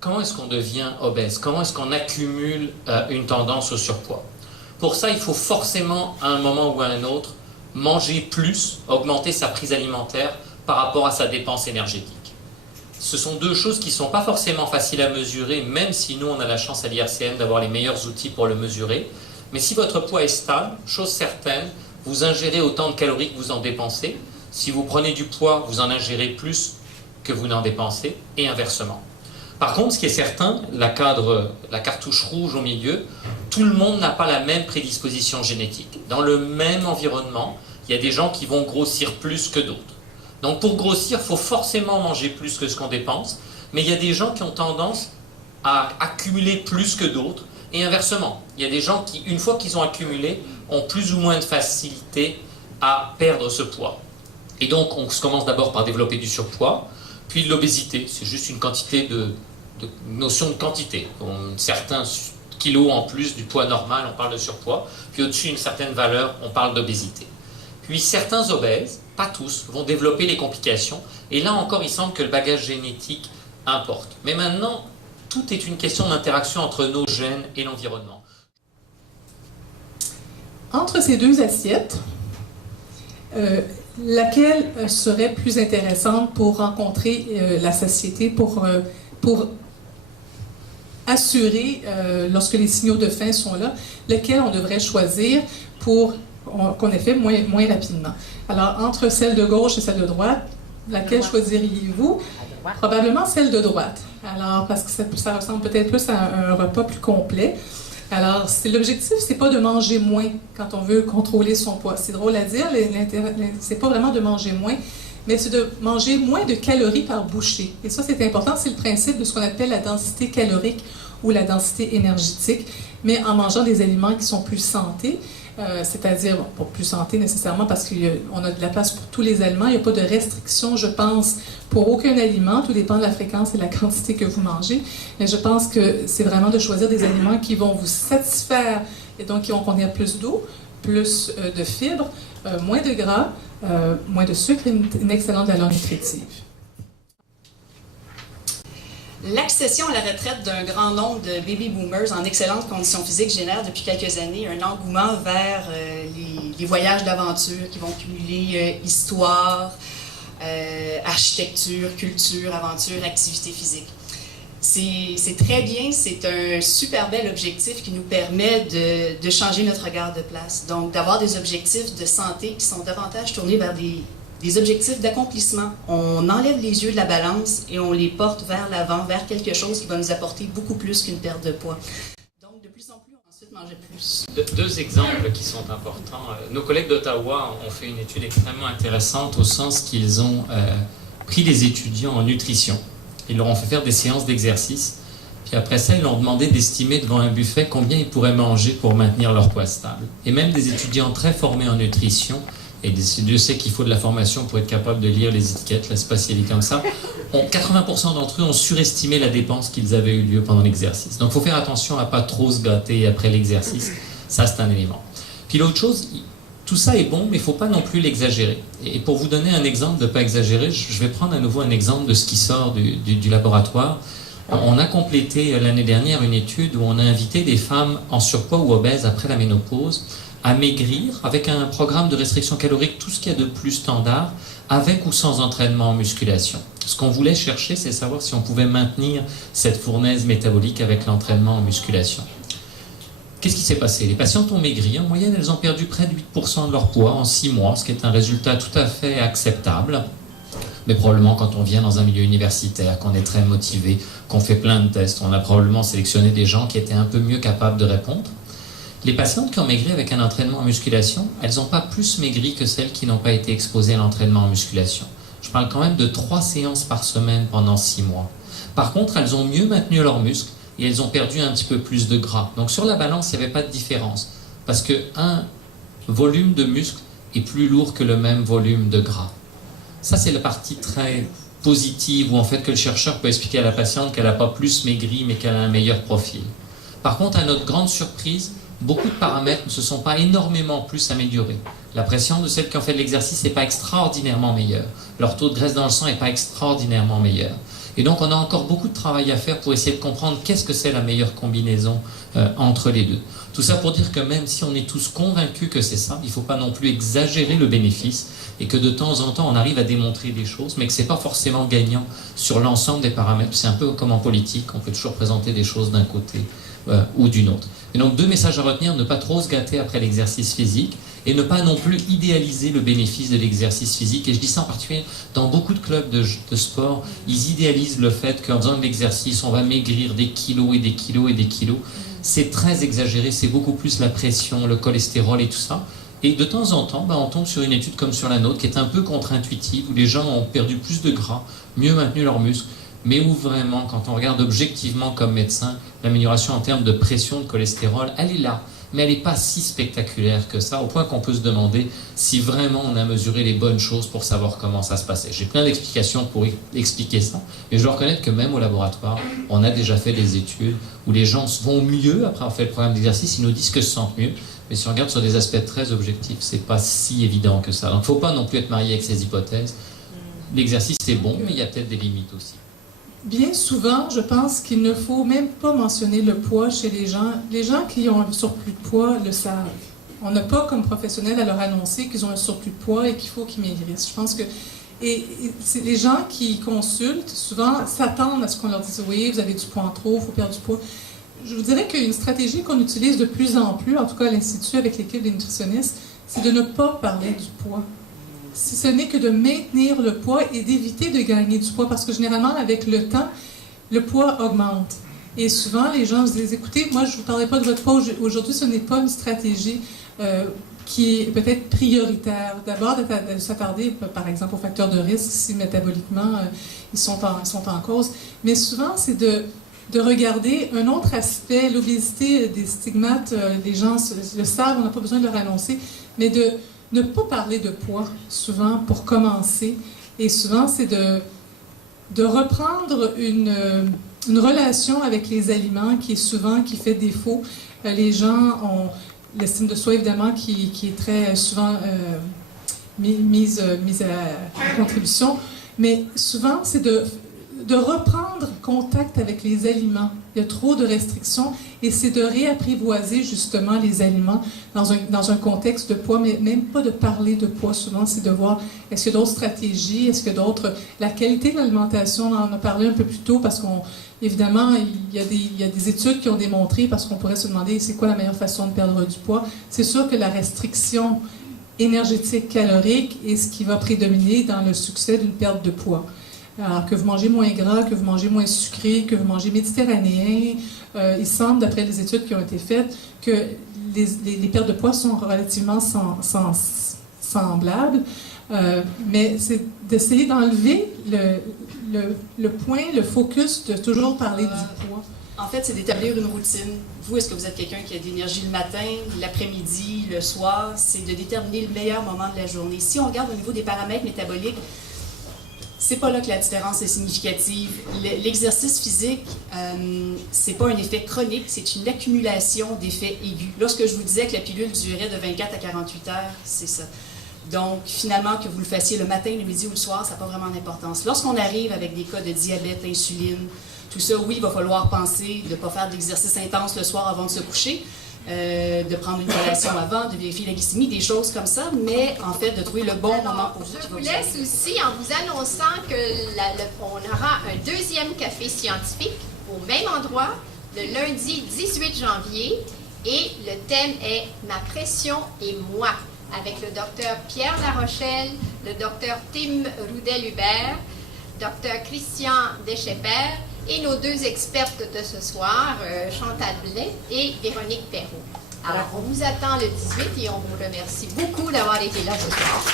comment est-ce qu'on devient obèse? Comment est-ce qu'on accumule une tendance au surpoids? Pour ça, il faut forcément, à un moment ou à un autre, manger plus, augmenter sa prise alimentaire par rapport à sa dépense énergétique. Ce sont deux choses qui ne sont pas forcément faciles à mesurer, même si nous, on a la chance à l'IRCN d'avoir les meilleurs outils pour le mesurer. Mais si votre poids est stable, chose certaine, vous ingérez autant de calories que vous en dépensez. Si vous prenez du poids, vous en ingérez plus que vous n'en dépensez, et inversement. Par contre, ce qui est certain, la cartouche rouge au milieu, tout le monde n'a pas la même prédisposition génétique. Dans le même environnement, il y a des gens qui vont grossir plus que d'autres. Donc pour grossir, il faut forcément manger plus que ce qu'on dépense, mais il y a des gens qui ont tendance à accumuler plus que d'autres, et inversement. Il y a des gens qui, une fois qu'ils ont accumulé, ont plus ou moins de facilité à perdre ce poids. Et donc on commence d'abord par développer du surpoids, puis de l'obésité. C'est juste une quantité notion de quantité. Certains kilos en plus du poids normal, on parle de surpoids, puis au-dessus d'une certaine valeur, on parle d'obésité. Puis certains obèses, pas tous, vont développer les complications, et là encore, il semble que le bagage génétique importe. Mais maintenant, tout est une question d'interaction entre nos gènes et l'environnement. Entre ces deux assiettes, laquelle serait plus intéressante pour rencontrer la satiété, pour assurer, lorsque les signaux de faim sont là, lequel on devrait choisir pour qu'on ait fait moins rapidement. Alors, entre celle de gauche et celle de droite, laquelle choisiriez-vous? Probablement celle de droite. Alors, parce que ça ressemble peut-être plus à un repas plus complet. Alors, l'objectif, c'est pas de manger moins quand on veut contrôler son poids. C'est drôle à dire, c'est pas vraiment de manger moins, mais c'est de manger moins de calories par bouchée. Et ça, c'est important, c'est le principe de ce qu'on appelle la densité calorique ou la densité énergétique, mais en mangeant des aliments qui sont plus santé, c'est-à-dire, bon, pas plus santé nécessairement parce qu'on a de la place pour tous les aliments, il n'y a pas de restriction, je pense, pour aucun aliment, tout dépend de la fréquence et de la quantité que vous mangez, mais je pense que c'est vraiment de choisir des aliments qui vont vous satisfaire et donc qui vont contenir plus d'eau, plus de fibres, moins de gras, moins de sucre et une excellente valeur nutritive. L'accession à la retraite d'un grand nombre de baby boomers en excellente condition physique génère depuis quelques années un engouement vers les voyages d'aventure qui vont cumuler histoire, architecture, culture, aventure, activité physique. C'est très bien, c'est un super bel objectif qui nous permet de changer notre regard de place. Donc, d'avoir des objectifs de santé qui sont davantage tournés vers des objectifs d'accomplissement. On enlève les yeux de la balance et on les porte vers l'avant, vers quelque chose qui va nous apporter beaucoup plus qu'une perte de poids. Donc, de plus en plus, on va ensuite manger plus. Deux exemples qui sont importants. Nos collègues d'Ottawa ont fait une étude extrêmement intéressante au sens qu'ils ont pris des étudiants en nutrition. Ils leur ont fait faire des séances d'exercice. Puis après ça, ils leur ont demandé d'estimer devant un buffet combien ils pourraient manger pour maintenir leur poids stable. Et même des étudiants très formés en nutrition, et Dieu sait qu'il faut de la formation pour être capable de lire les étiquettes, là c'est pas si évident comme ça, 80% d'entre eux ont surestimé la dépense qu'ils avaient eu lieu pendant l'exercice. Donc il faut faire attention à ne pas trop se gâter après l'exercice, ça c'est un élément. Puis l'autre chose, tout ça est bon, mais il ne faut pas non plus l'exagérer. Et pour vous donner un exemple de ne pas exagérer, je vais prendre à nouveau un exemple de ce qui sort du laboratoire. On a complété l'année dernière une étude où on a invité des femmes en surpoids ou obèses après la ménopause à maigrir avec un programme de restriction calorique, tout ce qu'il y a de plus standard, avec ou sans entraînement en musculation. Ce qu'on voulait chercher, c'est savoir si on pouvait maintenir cette fournaise métabolique avec l'entraînement en musculation. Qu'est-ce qui s'est passé? Les patientes ont maigri. En moyenne, elles ont perdu près de 8% de leur poids en 6 mois, ce qui est un résultat tout à fait acceptable. Mais probablement, quand on vient dans un milieu universitaire, qu'on est très motivé, qu'on fait plein de tests, on a probablement sélectionné des gens qui étaient un peu mieux capables de répondre. Les patientes qui ont maigri avec un entraînement en musculation, elles n'ont pas plus maigri que celles qui n'ont pas été exposées à l'entraînement en musculation. Je parle quand même de 3 séances par semaine pendant 6 mois. Par contre, elles ont mieux maintenu leurs muscles et elles ont perdu un petit peu plus de gras. Donc sur la balance, il n'y avait pas de différence. Parce qu'un volume de muscle est plus lourd que le même volume de gras. Ça, c'est la partie très positive où en fait que le chercheur peut expliquer à la patiente qu'elle n'a pas plus maigri mais qu'elle a un meilleur profil. Par contre, à notre grande surprise, beaucoup de paramètres ne se sont pas énormément plus améliorés. La pression de celles qui ont fait de l'exercice n'est pas extraordinairement meilleure. Leur taux de graisse dans le sang n'est pas extraordinairement meilleur. Et donc on a encore beaucoup de travail à faire pour essayer de comprendre qu'est-ce que c'est la meilleure combinaison entre les deux. Tout ça pour dire que même si on est tous convaincus que c'est ça, il ne faut pas non plus exagérer le bénéfice et que de temps en temps on arrive à démontrer des choses, mais que ce n'est pas forcément gagnant sur l'ensemble des paramètres. C'est un peu comme en politique, on peut toujours présenter des choses d'un côté ou d'une autre. Et donc 2 messages à retenir: ne pas trop se gâter après l'exercice physique et ne pas non plus idéaliser le bénéfice de l'exercice physique. Et je dis ça en particulier dans beaucoup de clubs de sport, ils idéalisent le fait qu'en faisant de l'exercice, on va maigrir des kilos et des kilos et des kilos. C'est très exagéré, c'est beaucoup plus la pression, le cholestérol et tout ça. Et de temps en temps, on tombe sur une étude comme sur la nôtre qui est un peu contre-intuitive, où les gens ont perdu plus de gras, mieux maintenu leurs muscles, mais où vraiment, quand on regarde objectivement comme médecin, l'amélioration en termes de pression, de cholestérol, elle est là. Mais elle n'est pas si spectaculaire que ça, au point qu'on peut se demander si vraiment on a mesuré les bonnes choses pour savoir comment ça se passait. J'ai plein d'explications pour expliquer ça, mais je dois reconnaître que même au laboratoire, on a déjà fait des études où les gens vont mieux après avoir fait le programme d'exercice, ils nous disent que se sentent mieux, mais si on regarde sur des aspects très objectifs, c'est pas si évident que ça. Donc il ne faut pas non plus être marié avec ces hypothèses. L'exercice c'est bon, mais il y a peut-être des limites aussi. Bien souvent, je pense qu'il ne faut même pas mentionner le poids chez les gens. Les gens qui ont un surplus de poids le savent. On n'a pas comme professionnel à leur annoncer qu'ils ont un surplus de poids et qu'il faut qu'ils maigrissent. Je pense que c'est les gens qui consultent, souvent s'attendent à ce qu'on leur dise « oui, vous avez du poids en trop, il faut perdre du poids ». Je vous dirais qu'une stratégie qu'on utilise de plus en plus, en tout cas à l'Institut avec l'équipe des nutritionnistes, c'est de ne pas parler du poids. Si ce n'est que de maintenir le poids et d'éviter de gagner du poids, parce que généralement, avec le temps, le poids augmente. Et souvent, les gens se disent, écoutez, moi, je ne vous parlerai pas de votre poids aujourd'hui, ce n'est pas une stratégie qui est peut-être prioritaire. D'abord, de s'attarder, par exemple, aux facteurs de risque, si métaboliquement, ils sont en cause. Mais souvent, c'est de regarder un autre aspect, l'obésité, des stigmates, les gens le savent, on n'a pas besoin de leur annoncer, mais de ne pas parler de poids, souvent, pour commencer. Et souvent, c'est de reprendre une relation avec les aliments qui fait défaut. Les gens ont l'estime de soi, évidemment, qui est très souvent mise à contribution. Mais souvent, c'est de reprendre contact avec les aliments. Il y a trop de restrictions et c'est de réapprivoiser justement les aliments dans un contexte de poids, mais même pas de parler de poids. Souvent, c'est de voir est-ce qu'il y a d'autres stratégies, est-ce qu'il y a d'autres... La qualité de l'alimentation, on en a parlé un peu plus tôt parce évidemment, il y a des études qui ont démontré, parce qu'on pourrait se demander c'est quoi la meilleure façon de perdre du poids. C'est sûr que la restriction énergétique calorique est ce qui va prédominer dans le succès d'une perte de poids. Alors que vous mangez moins gras, que vous mangez moins sucré, que vous mangez méditerranéen, il semble, d'après les études qui ont été faites, que les pertes de poids sont relativement semblables. Mais c'est d'essayer d'enlever le point, le focus de toujours parler du poids. En fait, c'est d'établir une routine. Vous, est-ce que vous êtes quelqu'un qui a de l'énergie le matin, l'après-midi, le soir? C'est de déterminer le meilleur moment de la journée. Si on regarde au niveau des paramètres métaboliques, c'est pas là que la différence est significative. L'exercice physique, c'est pas un effet chronique, c'est une accumulation d'effets aigus. Lorsque je vous disais que la pilule durait de 24 à 48 heures, c'est ça. Donc, finalement, que vous le fassiez le matin, le midi ou le soir, ça n'a pas vraiment d'importance. Lorsqu'on arrive avec des cas de diabète, insuline, tout ça, oui, il va falloir penser de ne pas faire d'exercice intense le soir avant de se coucher, de prendre une collation avant, de vérifier la glycémie, des choses comme ça, mais en fait, de trouver le bon moment pour vous. Je vous laisse aussi en vous annonçant qu'on aura un deuxième café scientifique au même endroit, le lundi 18 janvier, et le thème est « Ma pression et moi », avec le docteur Pierre Larochelle, le docteur Tim Roudel-Hubert, docteur Christian Deschepers et nos deux expertes de ce soir, Chantal Blais et Véronique Perrault. Alors, on vous attend le 18 et on vous remercie beaucoup d'avoir été là ce soir.